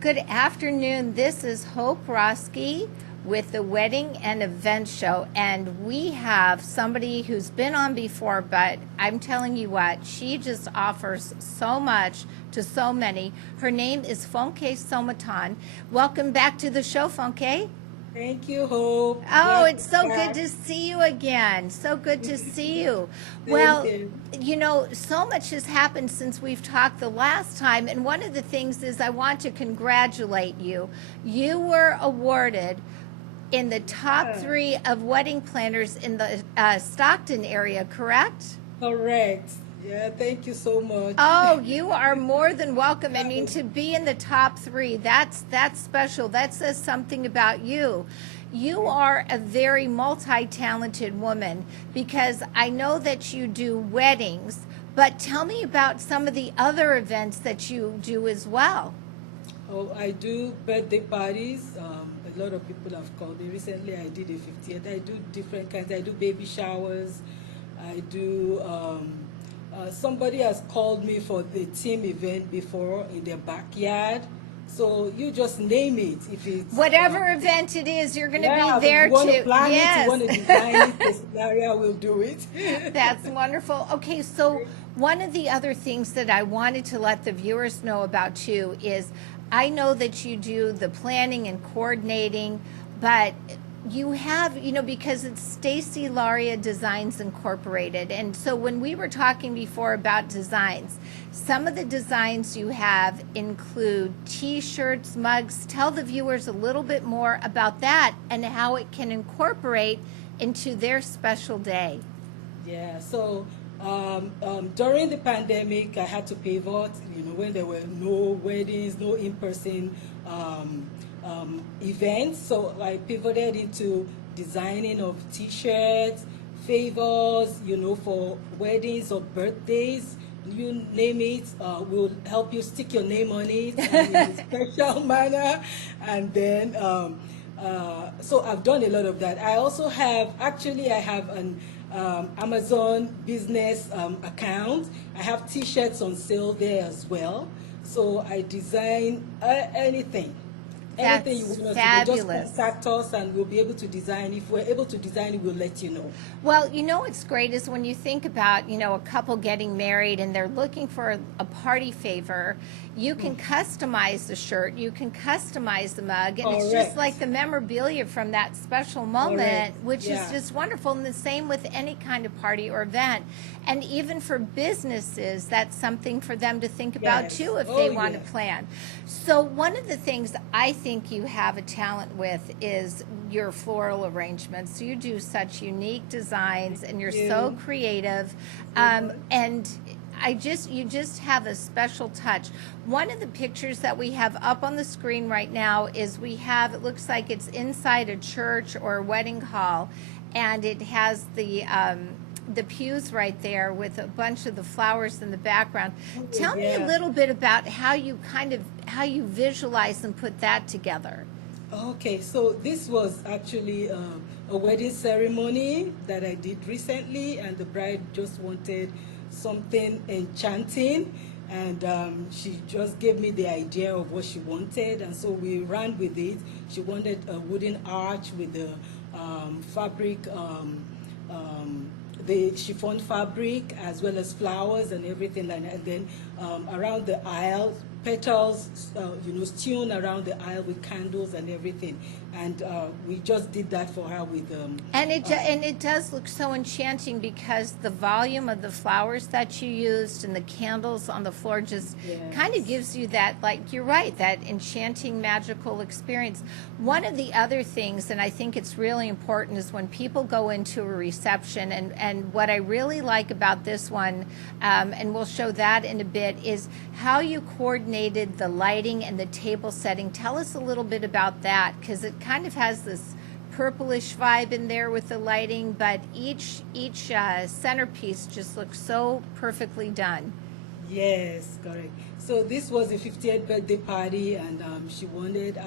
Good afternoon. This is Hope Roski with the Wedding and Event Show, and we have somebody who's been on before, but I'm telling you what, she just offers so much to so many. Her name is Funke Somotun. Welcome back to the show, Funke. Thank you, Hope. Oh, Glad it's to so be good back. to see you again. So good to see you. Same Well, here. you know, so much has happened since we've talked the last time, and one of the things is I want to congratulate you. You were awarded in the top Yeah, 3 of wedding planners in the Stockton area, correct? correct. Yeah, thank you so much. Oh, you are more than welcome. I mean, to be in the top 3, that's special. That says something about you. You are a very multi-talented woman because I know that you do weddings, but tell me about some of the other events that you do as well. Oh, I do birthday parties. A lot of people have called me. Recently, I did a 50th. I do different kinds. I do baby showers. I do. Somebody has called me for the team event before in their backyard. So you just name it. If it's Whatever event it is, you're going to be yeah, if there you want to too. plan it, you Yes. want to design it, the scenario will do it. That's wonderful. Okay, so one of the other things that I wanted to let the viewers know about too is I know that you do the planning and coordinating, but you have, you know, because it's StacyLaria Designs Incorporated. And so when we were talking before about designs, some of the designs you have include t-shirts, mugs. Tell the viewers a little bit more about that and how it can incorporate into their special day. Yeah, so during the pandemic, I had to pivot, when there were no weddings, no in-person events. So I pivoted into designing of t-shirts, favors, for weddings or birthdays. You name it, we'll help you stick your name on it and in a special manner. And then, so I've done a lot of that. I also have, actually, I have an Amazon business account. I have t-shirts on sale there as well. So I design anything you That's want us to do, just fabulous. contact us and we'll be able to design. If we're able to design it, we'll let you know. Well, you know what's great is when you think about, you know, a couple getting married and they're looking for a party favor, you can customize the shirt, you can customize the mug, and it's just Correct. like the memorabilia from that special Correct. moment, which is Yeah. just wonderful. And the same with any kind of party or event. And even for businesses, that's something for them to think about Yes. too if they Oh, want to yes. plan. So one of the things I think you have a talent with is your floral arrangements. You do such unique designs and you're so You creative. so much. And you just have a special touch. One of the pictures that we have up on the screen right now is it looks like it's inside a church or a wedding hall, and it has the pews right there with a bunch of the flowers in the background. Oh, Tell me a yeah. little bit about how you visualize and put that together. Okay, so this was actually a wedding ceremony that I did recently, and the bride just wanted something enchanting, and she just gave me the idea of what she wanted, and so we ran with it. She wanted a wooden arch with the fabric. The chiffon fabric as well as flowers and everything like that. And then around the aisle, petals, strewn around the aisle with candles and everything. And we just did that for her with And it does look so enchanting because the volume of the flowers that you used and the candles on the floor just kind of yes, gives you that, like you're right, that enchanting magical experience. One of the other things, and I think it's really important, is when people go into a reception, and what I really like about this one, and we'll show that in a bit, is how you coordinated the lighting and the table setting. Tell us a little bit about that because it kind of has this purplish vibe in there with the lighting, but each centerpiece just looks so perfectly done. yes, correct. So this was a 50th birthday party, and she wanted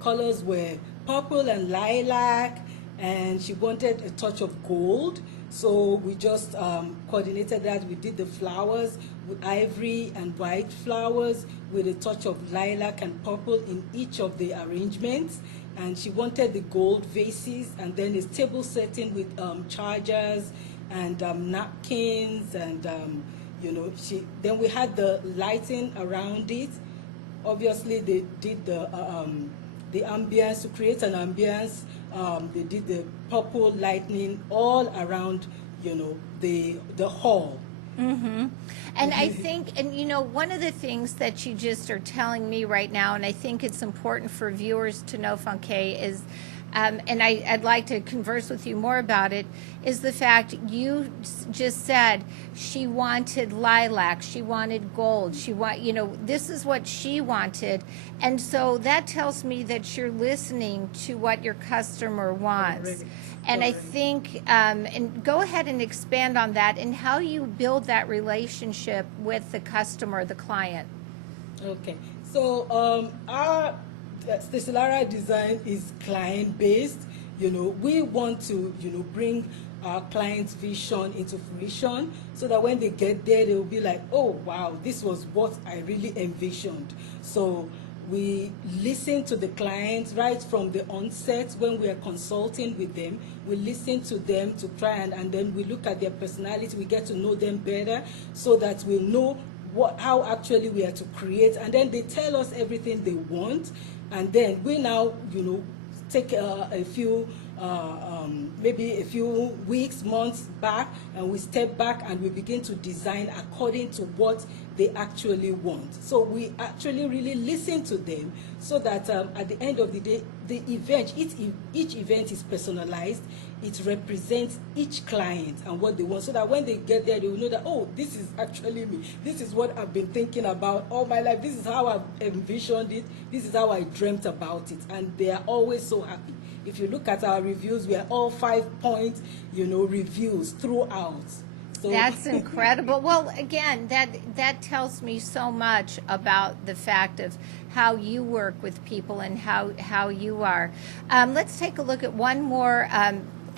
colors were purple and lilac, and she wanted a touch of gold. So we just coordinated that. We did the flowers with ivory and white flowers with a touch of lilac and purple in each of the arrangements. And she wanted the gold vases, and then a table setting with chargers and napkins, and then we had the lighting around it. Obviously they did the ambience to create an ambience. They did the purple lightning all around, the hall. And I think, and one of the things that you just are telling me right now, and I think it's important for viewers to know, Funke, is, and I'd like to converse with you more about it, is the fact you just said she wanted lilac, she wanted gold, this is what she wanted. And so that tells me that you're listening to what your customer wants. Correct. And I Correct. think, and go ahead and expand on that and how you build that relationship with the customer, the client. Okay, so our StacyLaria design is client based. We want to bring our client's vision into fruition, so that when they get there, they will be like, oh wow, this was what I really envisioned. So we listen to the clients right from the onset. When we are consulting with them, we listen to them to try and then we look at their personality. We get to know them better, so that we'll know how actually we are to create. And then they tell us everything they want, and then we now take a few maybe a few weeks, months back, and we step back and we begin to design according to what they actually want. So we actually really listen to them, so that at the end of the day, the event, each event is personalized. It represents each client and what they want, so that when they get there, they will know that, oh, this is actually me. This is what I've been thinking about all my life. This is how I've envisioned it. This is how I dreamt about it. And they are always so happy. If you look at our reviews, we are all 5-point, reviews throughout. So That's incredible. Well, again, that tells me so much about the fact of how you work with people and how you are. Let's take a look at one more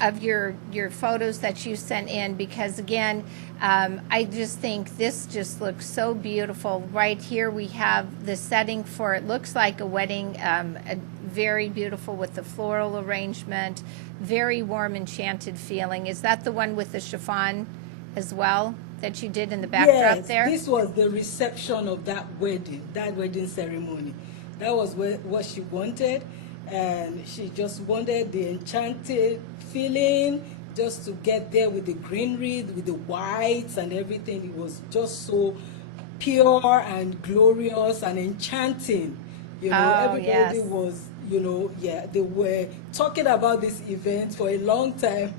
of your photos that you sent in, because again, I just think this just looks so beautiful. Right here we have the setting for, it looks like a wedding, very beautiful with the floral arrangement, very warm, enchanted feeling. Is that the one with the chiffon as well that you did in the backdrop yes, there? this was the reception of that wedding ceremony. That was what she wanted, and she just wanted the enchanted feeling, just to get there with the greenery, with the whites and everything. It was just so pure and glorious and enchanting. Everybody yes. was, they were talking about this event for a long time.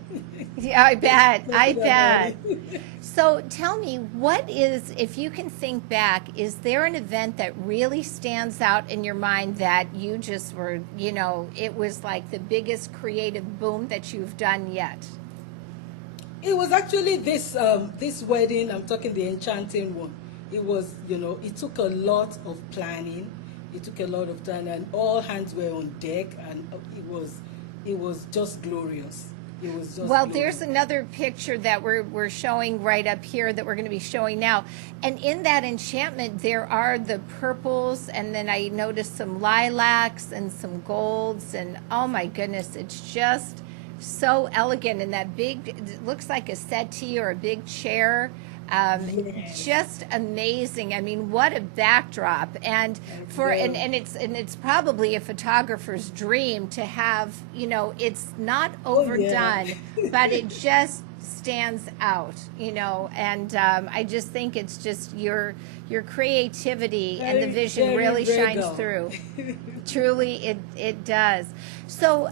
Yeah, I bet. I Talking bet. about it. So tell me, what is, if you can think back, is there an event that really stands out in your mind that you just were, it was like the biggest creative boom that you've done yet? It was actually this wedding. I'm talking the enchanting one. It was, it took a lot of planning. It took a lot of time, and all hands were on deck, and it was just glorious. It was just Well, glorious. there's another picture that we're showing right up here that we're going to be showing now. And in that enchantment, there are the purples, and then I noticed some lilacs and some golds, and oh my goodness, it's just so elegant. And that big, it looks like a settee or a big chair. Yes. Just amazing. I mean, what a backdrop. And it's probably a photographer's dream to have, it's not overdone, but it just stands out, and I just think it's just your creativity and the vision Very really shines regal. through. Truly, it does. So,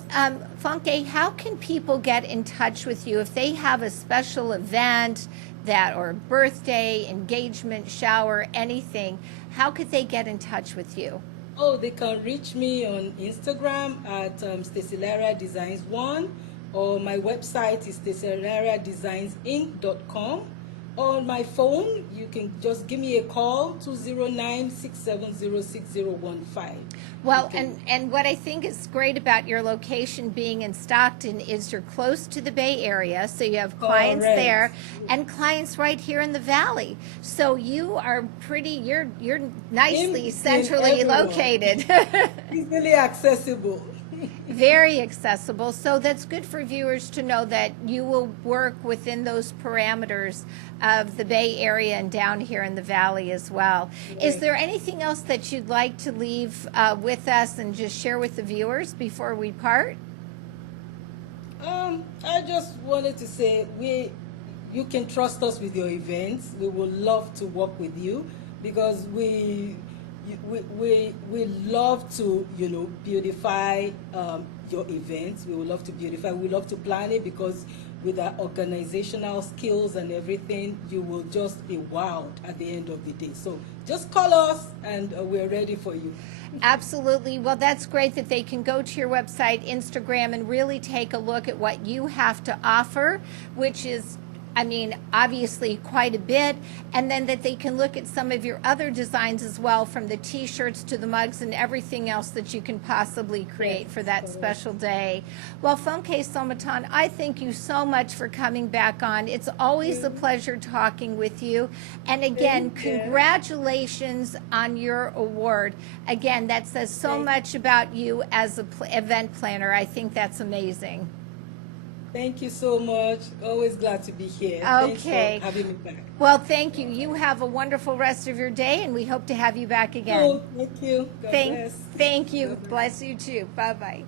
Funke, how can people get in touch with you if they have a special event or birthday, engagement, shower, anything? How could they get in touch with you? Oh, they can reach me on Instagram at StacyLaria Designs 1, or my website is StacyLariaDesignsInc.com. on my phone. You can just give me a call, 209-670-6015. Well, Okay. and what I think is great about your location being in Stockton is you're close to the Bay Area, so you have clients Correct. there and clients right here in the Valley. So you are you're nicely In centrally everyone. located. Easily accessible. Very accessible. So that's good for viewers to know that you will work within those parameters of the Bay Area and down here in the Valley as well. Is Right. there anything else that you'd like to leave with us and just share with the viewers before we part? I just wanted to say you can trust us with your events. We would love to work with you because we love to beautify your events. We would love to beautify. We love to plan it because with our organizational skills and everything, you will just be wowed at the end of the day. So just call us and we're ready for you. Absolutely. Well, that's great that they can go to your website, Instagram, and really take a look at what you have to offer, which is, I mean, obviously quite a bit, and then that they can look at some of your other designs as well, from the t-shirts to the mugs and everything else that you can possibly create for that special day. Well, Funke Somotun, I thank you so much for coming back on. It's always a pleasure talking with you. And again, Thank you. congratulations on your award. Again, that says so much about you as an event planner. I think that's amazing. Thank you so much. Always glad to be here. Okay. Thanks for having me back. Well, thank you. You have a wonderful rest of your day, and we hope to have you back again. Oh, thank you. God bless. Thank you. Bye-bye. Bless you too. Bye-bye.